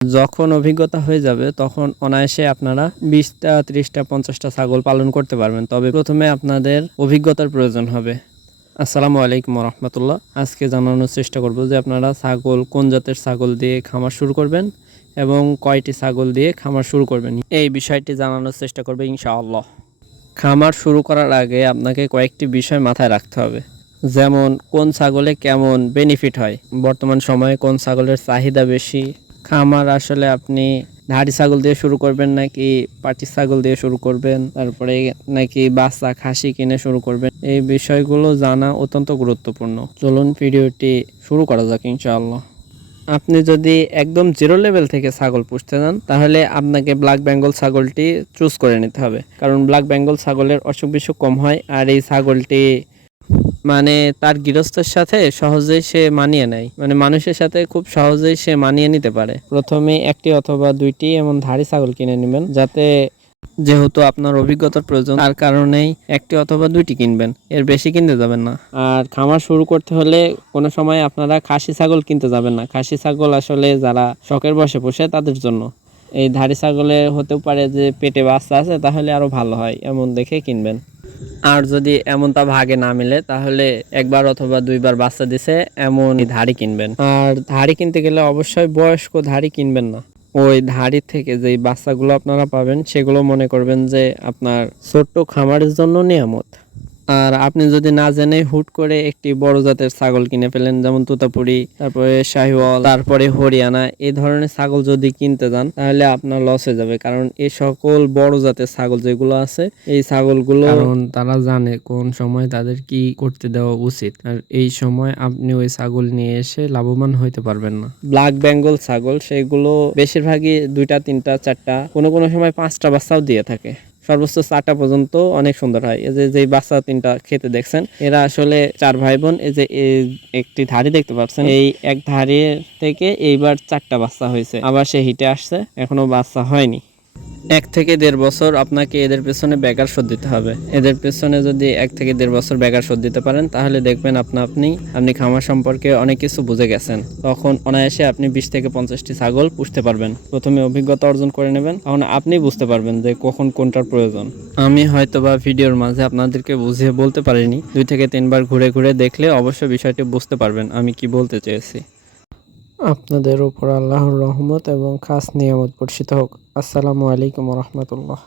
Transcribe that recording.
যখন অভিজ্ঞতা হয়ে যাবে, তখন অনায়াসে আপনারা বিশটা, ত্রিশটা, পঞ্চাশটা ছাগল পালন করতে পারবেন। তবে প্রথমে আপনাদের অভিজ্ঞতার প্রয়োজন হবে। আসসালামু আলাইকুম রহমতুল্লাহ আজকে জানানোর চেষ্টা করব যে আপনারা ছাগল কোন জাতের ছাগল দিয়ে খামার শুরু করবেন এবং কয়টি ছাগল দিয়ে খামার শুরু করবেন। এই বিষয়টি জানানোর চেষ্টা করবে ইনশাআল্লাহ। খামার শুরু করার আগে আপনাকে কয়েকটি বিষয় মাথায় রাখতে হবে। যেমন, কোন ছাগলে কেমন বেনিফিট হয়? বর্তমান সময়ে কোন ছাগলের চাহিদা বেশি? খামার আসলে আপনি ধাড়ি ছাগল দিয়ে শুরু করবেন নাকি পাটি ছাগল দিয়ে শুরু করবেন? তারপরে নাকি বাচ্চা খাসি কিনে শুরু করবেন? এই বিষয়গুলো জানা অত্যন্ত গুরুত্বপূর্ণ। চলুন ভিডিওটি শুরু করা যাক ইনশাআল্লাহ। আপনি যদি একদম জিরো লেভেল থেকে ছাগল পুষতে চান তাহলে আপনাকে ব্ল্যাক বেঙ্গল ছাগলটি চুজ করে নিতে হবে। কারণ ব্ল্যাক বেঙ্গল ছাগলের অসুখ বিসুখ কম হয় আর এই ছাগলটি মানে তার গৃহস্থের সাথে সহজেই সে মানিয়ে নেয়। মানে মানুষের সাথে খুব সহজেই সে মানিয়ে নিতে পারে। প্রথমে একটি অথবা দুইটি এমন ধাড়ি ছাগল কিনে নেবেন, যাতে যেহেতু আপনার অভিজ্ঞতার প্রয়োজন, তার কারণেই একটি অথবা দুইটি কিনবেন। এর বেশি কিনতে যাবেন না। আর খামার শুরু করতে হলে কোনো সময় আপনারা খাসি ছাগল কিনতে যাবেন না। খাসি ছাগল আসলে যারা শখের বসে পোষে, তাদের জন্য। এই ধাড়ি ছাগলে হতেও পারে যে পেটে বাচ্চা আছে, তাহলে আরও ভালো হয়। এমন দেখে কিনবেন। আর যদি এমনটা ভাগে না মিলে, তাহলে একবার অথবা দুইবার বাচ্চা দিছে, এমন ধাড়ি কিনবেন। আর ধাড়ি কিনতে গেলে অবশ্যই বয়স্ক ধাড়ি কিনবেন না। ওই ধাড়ি থেকে যেই বাচ্চাগুলো আপনারা পাবেন, সেগুলো মনে করবেন যে আপনার ছোট্ট খামারের জন্য নিয়ামত। আর আপনি যদি না জেনে হুট করে একটি বড় জাতের ছাগল কিনে ফেলেন যেমন তুতাপুরি তারপরে শাহিওয়াল তারপরে হরিয়ানা এই ধরনের ছাগল যদি কিনতে যান তাহলে আপনার লস হয়ে যাবে। কারণ এই সকল বড় জাতের ছাগল যেগুলো আছে এই ছাগলগুলো কারণ তারা জানে কোন সময় তাদের কি করতে দেওয়া উচিত। আর এই সময় আপনি ওই ছাগল নিয়ে এসে লাভবান হইতে পারবেন না। ব্ল্যাক বেঙ্গল ছাগল সেগুলো বেশিরভাগই দুইটা তিনটা চারটা কোনো কোনো সময় পাঁচটা বাচ্চাও দিয়ে থাকে। সর্বোচ্চ চারটা পর্যন্ত অনেক সুন্দর হয়। এই যে যে বাচ্চা তিনটা খেতে দেখছেন, এরা আসলে চার ভাই বোন এই যে একটি ধাড়ি দেখতে পাচ্ছেন। এই এক ধাড়ি থেকে এইবার চারটা বাচ্চা হয়েছে। আবার সে হিটে আসছে, এখনও বাচ্চা হয়নি। এক থেকে দেড় বছর আপনাকে এদের পেছনে বেকার শোধ দিতে হবে। এদের পেছনে যদি এক থেকে দেড় বছর বেকার শোধ দিতে পারেন, তাহলে দেখবেন আপনা আপনি আপনি খামার সম্পর্কে অনেক কিছু বুঝে গেছেন। তখন অনায়াসে আপনি বিশ থেকে পঞ্চাশটি ছাগল পুষতে পারবেন। প্রথমে অভিজ্ঞতা অর্জন করে নেবেন। তখন আপনি বুঝতে পারবেন যে কখন কোনটার প্রয়োজন। আমি হয়তো বা ভিডিওর মাঝে আপনাদেরকে বুঝিয়ে বলতে পারিনি। দুই থেকে তিনবার ঘুরে ঘুরে দেখলে অবশ্যই বিষয়টি বুঝতে পারবেন আমি কি বলতে চেয়েছি। আপনাদের উপর আল্লাহর রহমত এবং খাস নিয়ামত বর্ষিত হোক। আসসালামু আলাইকুম রহমতুল্লাহ।